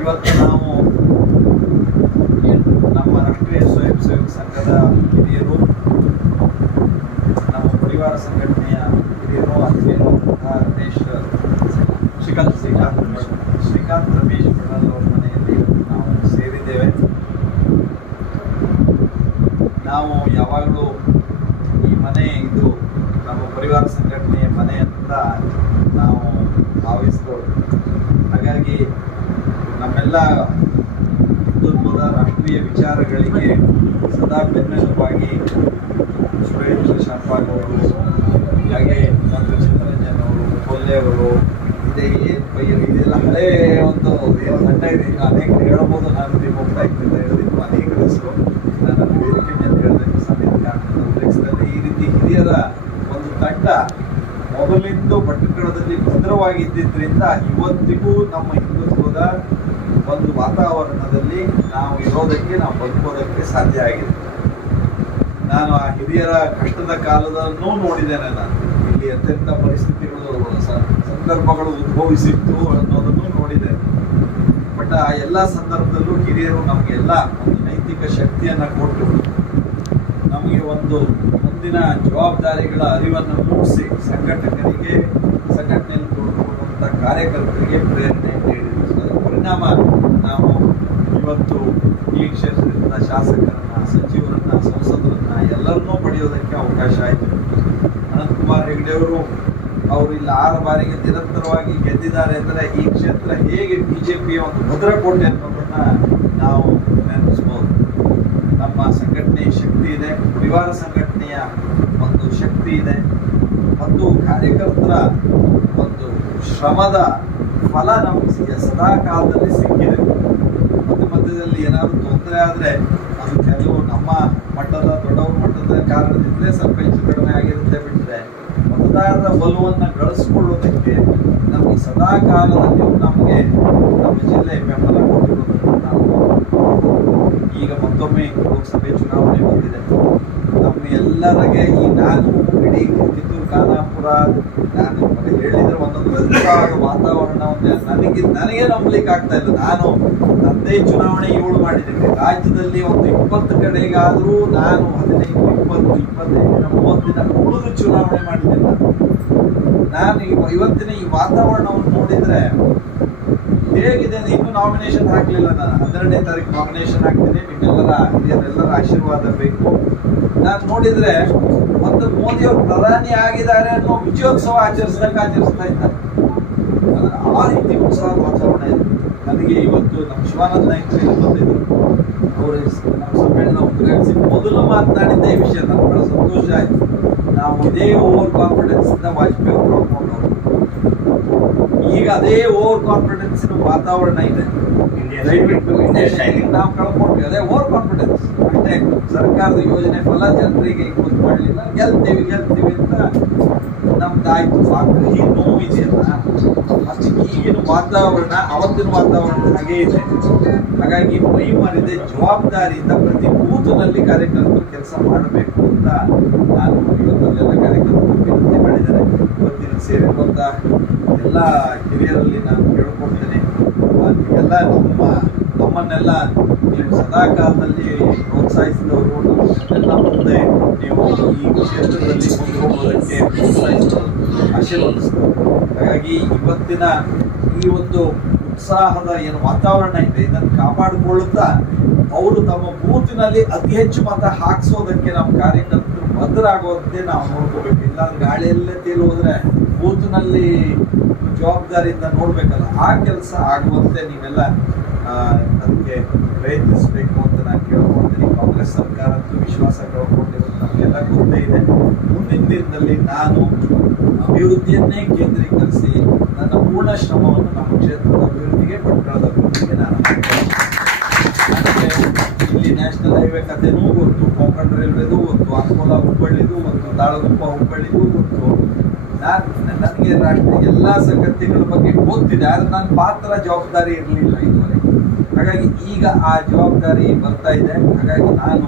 ಇವತ್ತು ನಾವು ನಮ್ಮ ರಾಷ್ಟ್ರೀಯ ಸ್ವಯಂ ಸೇವಕ ಸಂಘದ ಹಿರಿಯರು, ನಮ್ಮ ಪರಿವಾರ ಸಂಘಟನೆಯ ಹಿರಿಯರು ಅಧ್ಯಕ್ಷರಾದಂತಹ ರಮೇಶ್ ಶ್ರೀಕಾಂತ್ ಶ್ರೀಕಾಂತ್ ಶ್ರೀಕಾಂತ್ ರಮೇಶ್ ಅವರ ಮನೆಯಲ್ಲಿ ನಾವು ಸೇರಿದ್ದೇವೆ. ನಾವು ಯಾವಾಗಲೂ ಈ ಮನೆ ಇದು ನಮ್ಮ ಪರಿವಾರ ಸಂಘಟನೆಯ ಮನೆ ಅಂತ ನಾವು ಭಾವಿಸಿದವರು ಹಾಗಾಗಿ ನಮ್ಮೆಲ್ಲ ಹಿಂದುತ್ವದ ರಾಷ್ಟ್ರೀಯ ವಿಚಾರಗಳಿಗೆ ಸದಾ ಬೆನ್ನೆಲುಬಾಗಿ ಸುರೇಶ್ ಅವರು ಹಾಗೆ ಮತ್ತು ಚಿತ್ತರಂಜನ್ ಅವರು ಇದೇ ಏನು ಇದೆಲ್ಲ ಹಳೇ ಒಂದು ಏನು ತಂಡ ಇದೆ ಅನೇಕ ಹೇಳ್ಬೋದು ನಾನು ನೀವು ಹೋಗ್ತಾ ಇದ್ದಿಲ್ಲ ಹೇಳಿದ್ದು ಅನೇಕ ಹೆಸರು ನಾನು ವೇದಿಕೆ ಮೇಲೆ ಹೇಳಿದೆ ಸಮಿತಿ ಕಾರಣದ ಉಲ್ಲೇಖದಲ್ಲಿ ಈ ರೀತಿ ಹಿರಿಯರ ಒಂದು ತಂಡ ಮೊದಲಿಂದ ಭಟ್ಕಳದಲ್ಲಿ ಭದ್ರವಾಗಿದ್ದರಿಂದ ಇವತ್ತಿಗೂ ನಮ್ಮ ಹಿಂದುತ್ವದ ಒಂದು ವಾತಾವರಣದಲ್ಲಿ ನಾವು ಇರೋದಕ್ಕೆ ನಾವು ಬದುಕೋದಕ್ಕೆ ಸಾಧ್ಯ ಆಗಿದೆ. ನಾನು ಆ ಹಿರಿಯರ ಕಷ್ಟದ ಕಾಲದನ್ನು ನೋಡಿದ್ದೇನೆ ನಾನು. ಇಲ್ಲಿ ಅತ್ಯಂತ ಪರಿಸ್ಥಿತಿಗಳು ಸಂದರ್ಭಗಳು ಉದ್ಭವಿಸಿತ್ತು ಅನ್ನೋದನ್ನು ನೋಡಿದೆ ಬಟ್ ಆ ಎಲ್ಲ ಸಂದರ್ಭದಲ್ಲೂ ಹಿರಿಯರು ನಮಗೆಲ್ಲ ಒಂದು ನೈತಿಕ ಶಕ್ತಿಯನ್ನು ಕೊಟ್ಟು, ನಮಗೆ ಒಂದು ಮುಂದಿನ ಜವಾಬ್ದಾರಿಗಳ ಅರಿವನ್ನು ಮೂಡಿಸಿ ಸಂಘಟಕರಿಗೆ ಸಂಘಟನೆಯಲ್ಲಿ ತೊಡಗಿರುವಂಥ ಕಾರ್ಯಕರ್ತರಿಗೆ ಪ್ರೇರಣೆ ನೀಡಿದೆ ಪರಿಣಾಮ ನಾವು ಇವತ್ತು ಈ ಕ್ಷೇತ್ರದಿಂದ ಶಾಸಕರನ್ನ, ಸಚಿವರನ್ನ, ಸಂಸದರನ್ನ ಎಲ್ಲರನ್ನೂ ಪಡೆಯೋದಕ್ಕೆ ಅವಕಾಶ ಆಯಿತು. ಅನಂತಕುಮಾರ್ ಹೆಗಡೆಯವರು ಅವರು ಇಲ್ಲಿ, ಆರು ಬಾರಿಗೆ ನಿರಂತರವಾಗಿ ಗೆದ್ದಿದ್ದಾರೆ ಅಂದರೆ ಈ ಕ್ಷೇತ್ರ ಹೇಗೆ ಬಿಜೆಪಿಯ ಒಂದು ಭದ್ರಕೋಟೆ ಅನ್ನೋದನ್ನ ನಾವು ನೆನಪಿಸ್ಬೋದು. ನಮ್ಮ ಸಂಘಟನೆ ಶಕ್ತಿ ಇದೆ, ಪರಿವಾರ ಸಂಘಟನೆಯ ಒಂದು ಶಕ್ತಿ ಇದೆ. ಮತ್ತು ಕಾರ್ಯಕರ್ತರ ಒಂದು ಶ್ರಮದ ಫಲ ನಮಗೆ ಸದಾ ಕಾಲದಲ್ಲಿ ಸಿಕ್ಕಿದೆ. ಮಧ್ಯ ಮಧ್ಯದಲ್ಲಿ ಏನಾದರೂ ತೊಂದರೆ ಆದರೆ ಅದು ಕೆಲವು ನಮ್ಮ ಮಟ್ಟದ, ದೊಡ್ಡವರ ಮಟ್ಟದ ಕಾರಣದಿಂದಲೇ ಸ್ವಲ್ಪ ಹೆಚ್ಚು ಕಡಿಮೆ ಆಗಿರುತ್ತೆ ಬಿಟ್ಟರೆ ಮತದಾರರ ಬಲವನ್ನು ಗಳಿಸ್ಕೊಳ್ಳೋದಕ್ಕೆ ನಮಗೆ ಸದಾ ಕಾಲದಲ್ಲಿ ನಮಗೆ ನಮ್ಮ ಜಿಲ್ಲೆ ಬೆಂಬಲ ಕೊಟ್ಟಿರೋದನ್ನು ನಾವು ಈಗ ಮತ್ತೊಮ್ಮೆ ಲೋಕಸಭೆ ಚುನಾವಣೆ ಬಂದಿದೆ. ಎಲ್ಲರಿಗೆ ಈ ನಾನು ಇಡೀ ಕಿತ್ತೂರು, ಖಾನಾಪುರ, ನಾನು ಹೇಳಿದ್ರೆ ಒಂದೊಂದು ಅದ್ಭುತವಾದ ವಾತಾವರಣವನ್ನೇ ನನಗೆ ನನಗೆ ನಂಬಲಿಕ್ಕೆ ಆಗ್ತಾ ಇಲ್ಲ ನಾನು ನಂದೇ ಚುನಾವಣೆ ಏಳು ಮಾಡಿದ್ದೀನಿ ರಾಜ್ಯದಲ್ಲಿ ಒಂದು ಇಪ್ಪತ್ತು ಕಡೆಗಾದರೂ ನಾನು ಹದಿನೈದು, ಇಪ್ಪತ್ತು ಇಪ್ಪತ್ತೈದು ದಿನ ಮೂವತ್ತು ದಿನ ಉಳಿದು ಚುನಾವಣೆ ಮಾಡಿದ್ದೇನೆ. ನಾನು ಇವತ್ತಿನ ಈ ವಾತಾವರಣವನ್ನು ನೋಡಿದ್ರೆ ಹೇಗಿದೆ? ಇನ್ನು ನಾಮಿನೇಷನ್ ಹಾಕ್ಲಿಲ್ಲ ನಾನು ಹನ್ನೆರಡನೇ ತಾರೀಕು ನಾಮಿನೇಷನ್ ಹಾಕ್ತೀನಿ. ನಿಮ್ಮೆಲ್ಲರ ಹಿರಿಯರೆಲ್ಲರ ಆಶೀರ್ವಾದ ಬೇಕು. ನಾನು ನೋಡಿದ್ರೆ ಒಂದು ಮೋದಿಯವರು ಪ್ರಧಾನಿ ಆಗಿದ್ದಾರೆ ಅನ್ನೋ ವಿಜಯೋತ್ಸವ ಆಚರಿಸಿದಂಗೆ ಆಚರಿಸ್ತಾ ಇದ್ದಾರೆ. ಆ ರೀತಿ ಉತ್ಸಾಹದ ವಾತಾವರಣ ಇದೆ. ನನಗೆ ಇವತ್ತು ನಮ್ಮ ಶಿವಾನಂದ ನಾಯ್ಕ ಇಲ್ಲಿ ಬಂದಿದ್ರು. ಅವರು ನಮ್ಮ ಸಮ್ಮೇಳನ ಉದ್ಘಾಟಿಸಿ ಮೊದಲು ಮಾತನಾಡಿದ್ದ ಈ ವಿಷಯ ನನಗೆ ಬಹಳ ಸಂತೋಷ ಆಯಿತು. ನಾವು ಇದೇ ಓವರ್ ಕಾನ್ಫಿಡೆನ್ಸ್ ಇಂದ ವಾಜಪೇಯಿ ಅವರು ಈಗ ಅದೇ ಓವರ್ ಕಾನ್ಫಿಡೆನ್ಸ್ ವಾತಾವರಣ ಇದೆ. ನಾವು ಕಳ್ಕೊಂಡ್ವಿ. ಅದೇ ಓವರ್ ಕಾನ್ಫಿಡೆನ್ಸ್ ಅಷ್ಟೇ ಸರ್ಕಾರದ ಯೋಜನೆ ಫಲ ಜನರಿಗೆ ಗೊತ್ತು ಮಾಡಲಿಲ್ಲ ಗೆಲ್ತೀವಿ ಗೆಲ್ತೀವಿ ಅಂತ ನಮ್ದಾಯ್ತು. ಸಾಕು ಈ ನೋವಿದೆ ಇದೆಯಲ್ಲ ಅಷ್ಟು ಈಗಿನ ವಾತಾವರಣ ಅವತ್ತಿನ ವಾತಾವರಣ ಹಾಗೆ ಇದೆ. ಹಾಗಾಗಿ ಮೈ ಮರಿದೆ ಜವಾಬ್ದಾರಿಯಿಂದ ಪ್ರತಿ ಬೂತ್ನಲ್ಲಿ ಕಾರ್ಯಕರ್ತರು ಕೆಲಸ ಮಾಡಬೇಕು ಅಂತ ನಾನು ಇವತ್ತಲ್ಲೆಲ್ಲ ಕಾರ್ಯಕರ್ತರು ವಿನಂತಿ ಮಾಡಿದ್ದಾರೆ. ಇವತ್ತಿನ ಸೇರಿರುವಂಥ ಎಲ್ಲ ಹಿರಿಯರಲ್ಲಿ ನಾನು ಕೇಳ್ಕೊಳ್ತೇನೆ. ಎಲ್ಲ ನಮ್ಮ ನಮ್ಮನ್ನೆಲ್ಲ ನೀವು ಸದಾ ಕಾಲದಲ್ಲಿ ಪ್ರೋತ್ಸಾಹಿಸಿದವರು ನಮ್ಮನ್ನೆಲ್ಲ ಮುಂದೆ ನೀವು ಈ ಕ್ಷೇತ್ರದಲ್ಲಿ ಮುಂದೆ ಹೋಗೋದಕ್ಕೆ ಪ್ರೋತ್ಸಾಹಿಸಿದವರು ಹಾಗಾಗಿ ಇವತ್ತಿನ ಈ ಒಂದು ಉತ್ಸಾಹದ ಏನು ವಾತಾವರಣ ಇದೆ, ಇದನ್ನು ಕಾಪಾಡಿಕೊಳ್ಳುತ್ತಾ ಅವರು ತಮ್ಮ ಬೂತಿನಲ್ಲಿ ಅತಿ ಹೆಚ್ಚು ಮತ ಹಾಕ್ಸೋದಕ್ಕೆ ನಮ್ಮ ಕಾರ್ಯಕರ್ತರು ಭದ್ರಾಗೋದೇ ನಾವು ನೋಡ್ಕೋಬೇಕು. ಇಲ್ಲಾಂದ್ರೆ ಗಾಳಿಯಲ್ಲೇ ತೇಲಿ ಹೋದ್ರೆ ಬೂತ್ನಲ್ಲಿ ಜವಾಬ್ದಾರಿಯಿಂದ ನೋಡ್ಬೇಕಲ್ಲ. ಆ ಕೆಲಸ ಆಗುವಂತೆ ನೀವೆಲ್ಲ ಅದಕ್ಕೆ ಪ್ರಯತ್ನಿಸಬೇಕು ಅಂತ ನಾನು ಕೇಳ್ಕೊಳ್ತೀನಿ. ಕಾಂಗ್ರೆಸ್ ಸರ್ಕಾರ ಅಂತೂ ವಿಶ್ವಾಸ ಕಳ್ಕೊಂಡಿರೋದು ನಮಗೆಲ್ಲ ಗೊತ್ತೇ ಇದೆ. ಮುಂದಿನ ದಿನದಲ್ಲಿ ನಾನು ಅಭಿವೃದ್ಧಿಯನ್ನೇ ಕೇಂದ್ರೀಕರಿಸಿ ನನ್ನ ಪೂರ್ಣ ಶ್ರಮವನ್ನು ನಮ್ಮ ಕ್ಷೇತ್ರದ ಅಭಿವೃದ್ಧಿಗೆ ಕೊಟ್ಟಿರೋದಕ್ಕೆ ನಾನು ಇಲ್ಲಿ ನ್ಯಾಷನಲ್ ಹೈವೇ ಕಥೆನೂ ಗೊತ್ತು ಕೊಂಕಣ ರೈಲ್ವೆದು ಗೊತ್ತು ಅಂಕೋಲ ಹುಬ್ಬಳ್ಳಿದು ಗೊತ್ತು ದಾಳಗುಪ್ಪ ಹುಬ್ಬಳ್ಳಿದು ಗೊತ್ತು. ನಾನು, ನನಗೆ ರಾಷ್ಟ್ರ ಎಲ್ಲ ಸಂಗತಿಗಳ ಬಗ್ಗೆ ಗೊತ್ತಿದೆ, ಆದ್ರೆ ನನ್ನ ಪಾತ್ರ ಜವಾಬ್ದಾರಿ ಇರಲಿಲ್ಲ ಇದುವರೆಗೆ. ಹಾಗಾಗಿ ಈಗ ಆ ಜವಾಬ್ದಾರಿ ಬರ್ತಾ ಇದೆ. ಹಾಗಾಗಿ ನಾನು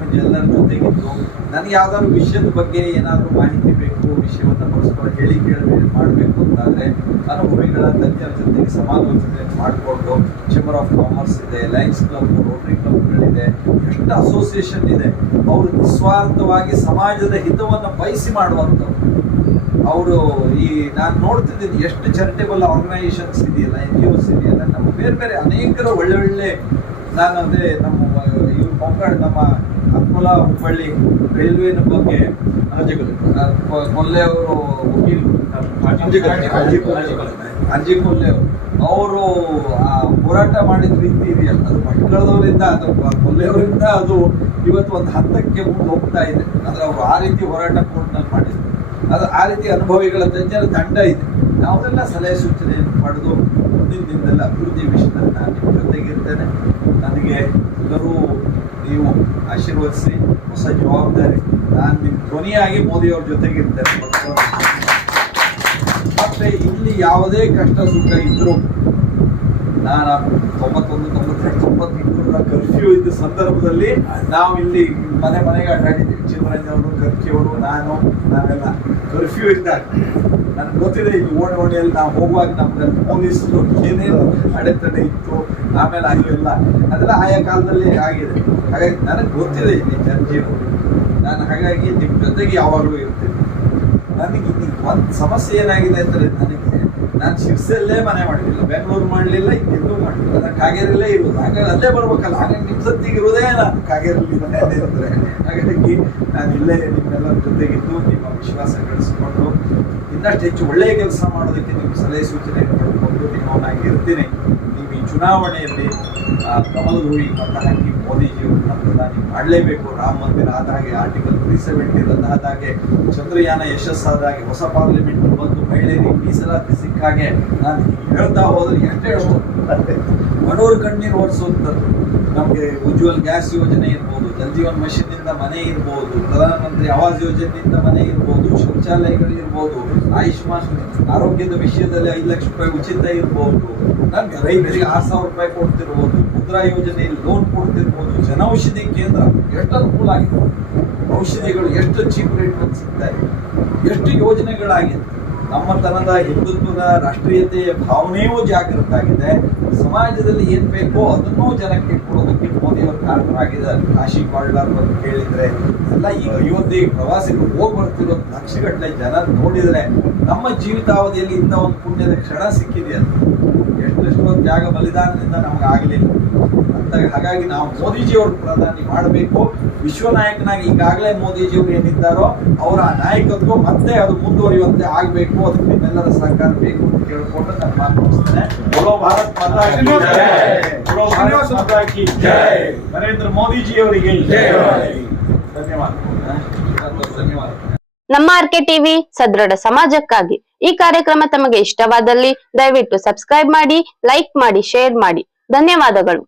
ಮಂಜು ಎಲ್ಲರ ಜೊತೆಗಿದ್ದು ನನಗೆ ಯಾವ್ದಾದ್ರು ವಿಷಯದ ಬಗ್ಗೆ ಏನಾದರೂ ಮಾಹಿತಿ ಬೇಕು, ವಿಷಯವನ್ನು ಪರಸ್ಪರ ಹೇಳಿ ಕೇಳಿ ಮಾಡಬೇಕು ಅಂತಾದ್ರೆ ಅನುಭವಿಗಳ ತಜ್ಞರ ಜೊತೆಗೆ ಸಮಾಲೋಚನೆ ಮಾಡಿಕೊಂಡು ಚೇಂಬರ್ ಆಫ್ ಕಾಮರ್ಸ್ ಇದೆ ಲಯನ್ಸ್ ಕ್ಲಬ್ ರೋಟರಿ ಕ್ಲಬ್ಗಳಿದೆ ಎಷ್ಟು ಅಸೋಸಿಯೇಷನ್ ಇದೆ. ಅವರು ನಿಸ್ವಾರ್ಥವಾಗಿ ಸಮಾಜದ ಹಿತವನ್ನು ಬಯಸಿ ಮಾಡುವಂಥವ್ರು. ಅವರು ಈ, ನಾನು ನೋಡ್ತಿದ್ದೀನಿ ಎಷ್ಟು ಚಾರಿಟೇಬಲ್ ಆರ್ಗನೈಸೇಷನ್ಸ್ ಇದೆಯಲ್ಲ ಎನ್ ಜಿ ಒಸ್ ಇದೆಯಲ್ಲ, ನಮ್ಮ ಬೇರೆ ಬೇರೆ ಅನೇಕರು ಒಳ್ಳೊಳ್ಳೆ ಒಳ್ಳೆ ನಾನು ಅದೇ ನಮ್ಮ, ಇವ್ರು ಮಕ್ಕಳು ನಮ್ಮ ಅಕೋಲಾ ಹುಬ್ಬಳ್ಳಿ ರೈಲ್ವೇನ ಬಗ್ಗೆ ಅರ್ಜಿಗಳು ಕೊಲ್ಲೆ ಅವರು ವಕೀಲ್ ಅಂಜಿ ಕೊಲ್ಲೆ. ಅವರು. ಆ ಹೋರಾಟ ಮಾಡಿದ ರೀತಿ ಇದೆಯಲ್ಲ ಅದು ಮಕ್ಕಳದವರಿಂದ ಅದು ಕೊಲ್ಲೆಯವರಿಂದ ಅದು ಇವತ್ತು ಒಂದು ಹಂತಕ್ಕೆ ಮುಂದೆ ಹೋಗ್ತಾ ಇದೆ. ಅಂದ್ರೆ ಅವರು ಆ ರೀತಿ ಹೋರಾಟ ಕೋರ್ಟ್ನಲ್ಲಿ ಮಾಡಿದ್ರು. ಅದು ಆ ರೀತಿ ಅನುಭವಿಗಳ ತಜ್ಞರ ತಂಡ ಇದೆ. ಯಾವುದೆಲ್ಲ ಸಲಹೆ ಸೂಚನೆಯನ್ನು ಪಡೆದು ಮುಂದಿನ ದಿನದಲ್ಲಿ ಅಭಿವೃದ್ಧಿ ವಿಷಯದಲ್ಲಿ ನಾನು ನಿಮ್ಮ ಜೊತೆಗಿರ್ತೇನೆ. ನನಗೆ ಎಲ್ಲರೂ ನೀವು ಆಶೀರ್ವದಿಸಿ ಹೊಸ ಜವಾಬ್ದಾರಿ ನಾನು ನಿಮ್ಮ ಧ್ವನಿಯಾಗಿ ಮೋದಿಯವ್ರ ಜೊತೆಗಿರ್ತೇನೆ. ಮತ್ತೆ ಇಲ್ಲಿ ಯಾವುದೇ ಕಷ್ಟ ಸುಖ ಇದ್ರು ನಾನು ತೊಂಬತ್ತೊಂದು ತೊಂಬತ್ತೆರಡು ತೊಂಬತ್ತೆಂಟರ ಕರ್ಫ್ಯೂ ಇದ್ದ ಸಂದರ್ಭದಲ್ಲಿ ನಾವು ಇಲ್ಲಿ ಮನೆ ಮನೆಗೆ ಅಡ್ಡಾಡಿದ್ವಿ ಚಿಮರಂಜನ್ ಅವರು ಕರ್ಕಿ ಅವರು ನಾನು, ನಾವೆಲ್ಲ ಕರ್ಫ್ಯೂ ಇದ್ದಾಗ ನನಗೆ ಗೊತ್ತಿದೆ, ಇಲ್ಲಿ ಓಣಿ ಓಣಿಯಲ್ಲಿ ನಾವು ಹೋಗುವಾಗ ನಮ್ಗೆ ಪೊಲೀಸರು ಏನೇನು ಅಡೆತಡೆ ಇತ್ತು, ಆಮೇಲೆ ಆಗಿಲ್ಲ ಅದೆಲ್ಲ ಆಯಾ ಕಾಲದಲ್ಲಿ ಆಗಿದೆ. ಹಾಗಾಗಿ ನನಗೆ ಗೊತ್ತಿದೆ ಇಲ್ಲಿ ಜನಜೀವನ ನಾನು ಹಾಗಾಗಿ ನಿಮ್ಮ ಜೊತೆಗೆ ಯಾವಾಗಲೂ ಇರ್ತೀನಿ. ನನಗೆ ಒಂದು ಸಮಸ್ಯೆ ಏನಾಗಿದೆ ಅಂದರೆ ನನಗೆ ನಾನು ಶಿರ್ಸಲ್ಲೇ ಮನೆ ಮಾಡಲಿಲ್ಲ ಬೆಂಗಳೂರು ಮಾಡಲಿಲ್ಲ ಇನ್ನೆಲ್ಲೂ ಮಾಡಲಿಲ್ಲ. ನಾನು ಕಾಗೇರಿಲ್ಲೇ ಇರೋದು. ಹಾಗಾಗಿ ಅಲ್ಲೇ ಬರ್ಬೇಕಲ್ಲ. ಹಾಗಾಗಿ ನಿಮ್ಮ ಸತ್ತಿಗೆ ಇರೋದೇ ನಾನು ಕಾಗೇರಲ್ಲಿ ಮನೆಯಲ್ಲೇ ಇದ್ದರೆ ಹಾಗಾಗಿ ನಾನು ಇಲ್ಲೇ ನಿಮ್ಮೆಲ್ಲರ ಜೊತೆಗಿದ್ದು, ನಿಮ್ಮ ವಿಶ್ವಾಸ ಗಳಿಸಿಕೊಂಡು, ಇನ್ನಷ್ಟು ಹೆಚ್ಚು ಒಳ್ಳೆಯ ಕೆಲಸ ಮಾಡೋದಕ್ಕೆ ನಿಮ್ಮ ಸಲಹೆ ಸೂಚನೆ ಪಡ್ಕೊಂಡು ನಿಮ್ಮವನಾಗಿ ಇರ್ತೀನಿ. ನೀವು ಈ ಚುನಾವಣೆಯಲ್ಲಿ ಕಮಲದ ಹೂವಿ ಮತ ಹಾಕಿ ಮೋದಿಜಿಯವರನ್ನ ಪ್ರಧಾನಿ ಮಾಡಲೇಬೇಕು. ರಾಮ ಮಂದಿರ ಆದಾಗೆ ಆರ್ಟಿಕಲ್ ತ್ರೀ ಸೆವೆಂಟಿ ಹಾಗೆ ಚಂದ್ರಯಾನ ಯಶಸ್ಸಾದಾಗೆ ಹೊಸ ಪಾರ್ಲಿಮೆಂಟ್ ಬಂದು ಮಹಿಳೆಯರಿಗೆ ಮೀಸಲಾತಿ ಸಿಕ್ಕಾಗೆ ನಾನು ಹೇಳ್ತಾ ಹೋದ್ರೆ ಎಷ್ಟೇ ಅಷ್ಟು ಬಡವರು ಕಣ್ಣೀರು ಒರೆಸುವಂಥದ್ದು. ನಮಗೆ ಉಜ್ವಲ್ ಗ್ಯಾಸ್ ಯೋಜನೆ ಇರ್ಬೋದು ಜಲ್ ಜೀವನ್ ಮಿಷನ್ನಿಂದ ಮನೆ ಇರ್ಬೋದು, ಪ್ರಧಾನಮಂತ್ರಿ ಆವಾಸ್ ಯೋಜನೆಯಿಂದ ಮನೆ ಇರ್ಬೋದು ಶೌಚಾಲಯಗಳಿರ್ಬೋದು ಆಯುಷ್ಮಾನ್ ಆರೋಗ್ಯದ ವಿಷಯದಲ್ಲಿ ಐದು ಲಕ್ಷ ರೂಪಾಯಿ ಉಚಿತ ಇರ್ಬೋದು, ನಮಗೆ ರೈತರಿಗೆ ಆರು ಸಾವಿರ ರೂಪಾಯಿ ಕೊಡ್ತಿರ್ಬೋದು, ಮುದ್ರಾ ಯೋಜನೆಯಲ್ಲಿ ಲೋನ್ ಕೊಡ್ತಿರ್ಬೋದು, ಜನೌಷಧಿ ಕೇಂದ್ರ ಎಷ್ಟು ಅನುಕೂಲ ಆಗಿದೆ. ಔಷಧಿಗಳು ಎಷ್ಟು ಚೀಪ್ ರೇಟ್ ಸಿಗ್ತಾ ಇದೆ. ಎಷ್ಟು ಯೋಜನೆಗಳಾಗಿದೆ ನಮ್ಮ ತನದ ಹಿಂದುತ್ವದ ರಾಷ್ಟ್ರೀಯತೆಯ ಭಾವನೆಯೂ ಜಾಗೃತ ಆಗಿದೆ ಸಮಾಜದಲ್ಲಿ ಏನ್ ಬೇಕೋ ಅದನ್ನೂ ಜನಕ್ಕೆ ಕೊಡೋದಕ್ಕೆ ಮೋದಿಯವರು ಕಾರಣರಾಗಿದ್ದಾರೆ. ಕಾಶಿ ಕಾರಿಡಾರ್ ಬಗ್ಗೆ ಕೇಳಿದ್ರೆ, ಎಲ್ಲ ಈಗ ಅಯೋಧ್ಯೆ ಪ್ರವಾಸಿಗರು ಹೋಗಿ ಬರ್ತಿರೋ ಲಕ್ಷಗಟ್ಟಲೆ ಜನ ನೋಡಿದ್ರೆ ನಮ್ಮ ಜೀವಿತಾವಧಿಯಲ್ಲಿ ಇಂಥ ಒಂದು ಪುಣ್ಯದ ಕ್ಷಣ ಸಿಕ್ಕಿದೆಯಲ್ಲ. ಎಷ್ಟೆಷ್ಟೋ ತ್ಯಾಗ ಬಲಿದಾನದಿಂದ ನಮ್ಗೆ ಆಗಲಿಲ್ಲ ಅಂತ ಹಾಗಾಗಿ ನಾವು ಮೋದಿಜಿಯವರು ಪ್ರಧಾನಿ ಮಾಡಬೇಕು. ವಿಶ್ವ ನಾಯಕನಾಗಿ ಈಗಾಗಲೇ ಮೋದಿಜಿಯವರು ಏನಿದ್ದಾರೋ ಅವರ ಆ ನಾಯಕತ್ವ ಮತ್ತೆ ಅದು ಮುಂದುವರಿಯುವಂತೆ ಆಗಬೇಕು. ಅದಕ್ಕೆ ನಿಮ್ಮೆಲ್ಲರ ಸಹಕಾರ ಬೇಕು ಅಂತ ಕೇಳಿಕೊಂಡು ನಾನು ಮಾತನಾಡಿಸ್ತೇನೆ ಬೋಲೋ ಭಾರತ್ ನರೇಂದ್ರ ಮೋದಿಜಿಯವರಿಗೆ ಧನ್ಯವಾದ ಧನ್ಯವಾದ ನಮ್ಮ ಆರ್ಕೆ ಟಿವಿ ಸದೃಢ ಸಮಾಜಕ್ಕಾಗಿ. ಈ ಕಾರ್ಯಕ್ರಮ ತಮಗೆ ಇಷ್ಟವಾದಲ್ಲಿ ದಯವಿಟ್ಟು ಸಬ್ಸ್ಕ್ರೈಬ್ ಮಾಡಿ ಲೈಕ್ ಮಾಡಿ ಶೇರ್ ಮಾಡಿ. ಧನ್ಯವಾದಗಳು.